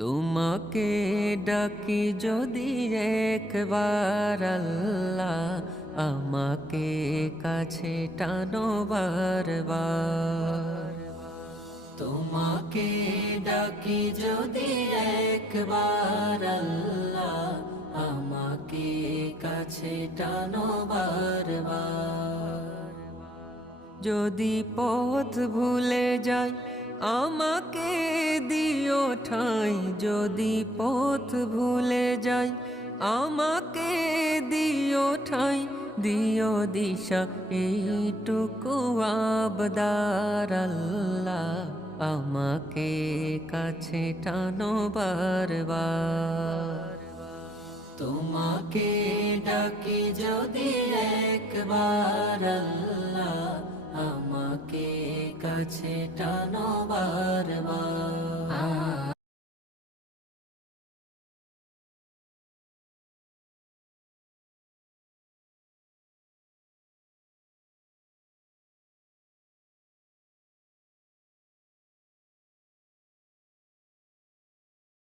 তোমাকে ডাকি যদি একবার আল্লাহ, আমাকে কাছে টানো বারবার। তোমাকে ডাকি যদি একবার আল্লাহ, আমাকে কাছে টানো বারবার। যদি পথ ভুলে যাই আমাকে দিও ঠাঁই, যদি পথ ভুলে যাই আমাকে দিও ঠাঁই, দিও দিশা এইটুকু আবদার আল্লাহ, আমাকে কাছে টানো বারবার। তোমাকে ডাকি যদি একবার আল্লাহ, আমাকে কাছে টানো বারবার।